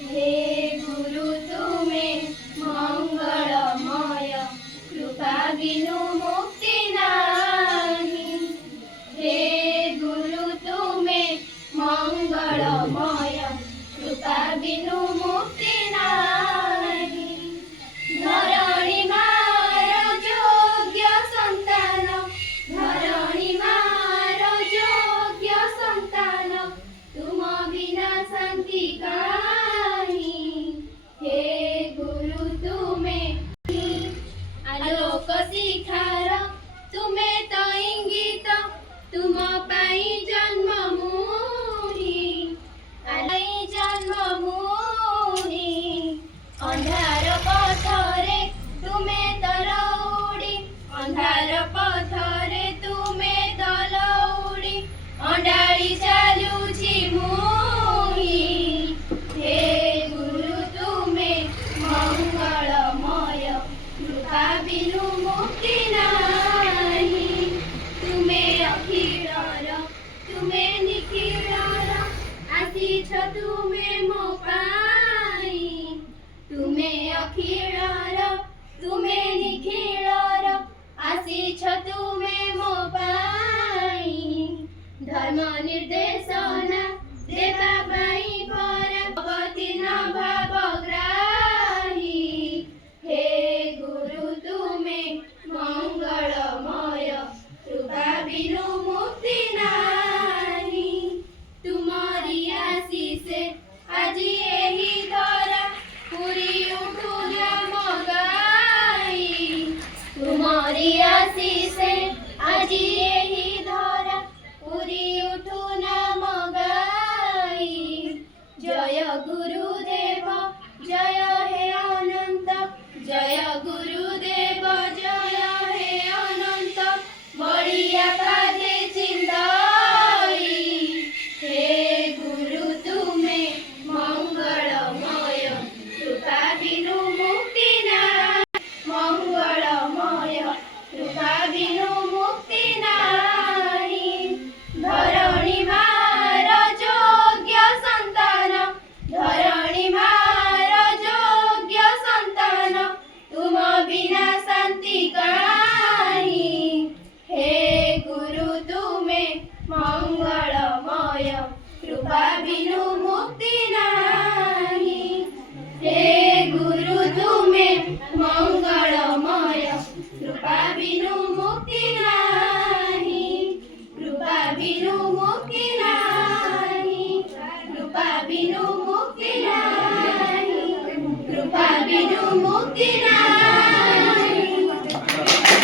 हे गुरु तुम्हें मंगलमय कृपा बिनु मुक्ति नाही। हे गुरु तुम्हें मंगलमय कृपा बिनु मुक्ति नाही। धरणी मार योग्य संतान, धरणी मार योग्य संतान, तुम बिना शांति काहि। हे गुरु तुम्हें आलोक शिखार, तुम्हें तो इंगित, तुम पाई जन्म मुहि, पाई जन्म मुहि। अंधार पथरे तुम्हें दलौड़ी, अंधार पथरे तुम्हें दलौड़ी, अंडाळी चालुछि मुहि। हे गुरु तुम्हें मंगलमय कृपा बिनु मुक्ति नाही। तुम्हें अखिलर, तुम्हें निखिलर, आसीछ तुम्हें मो पाई। तुम्हें अखिलर, तुम्हें निखिलर, आसीछ तुम्हें मो पाई। धर्म निर्देशना देवा पाई पर अवतीर्ण भावग्राही। हे गुरु तुम्हें मंगलमय कृपा बिनु मुक्ति नाही। तुम्हारी आशीष আজি एही धरा पूरी उठू मगाई। तुम्हारी आशीष আজি एही धरा पूरी उठू मगाई। जय गुरुदेव जय हे अनंत, जय गुरुदेव जय हे अनंत, बड़िया पादे चिंताई। हे गुरु तुम्हें मंगलमय कृपा बिनु मुक्ति नाही। मंगलमय कृपा बिनु मुक्ति नाही। धरणी मार योग्य संतान, धरणी मार योग्य संतान, तुम बिना शांति काहि। हे गुरु तुम्हें मंगलमय कृपा बिनु मुक्ति नाही।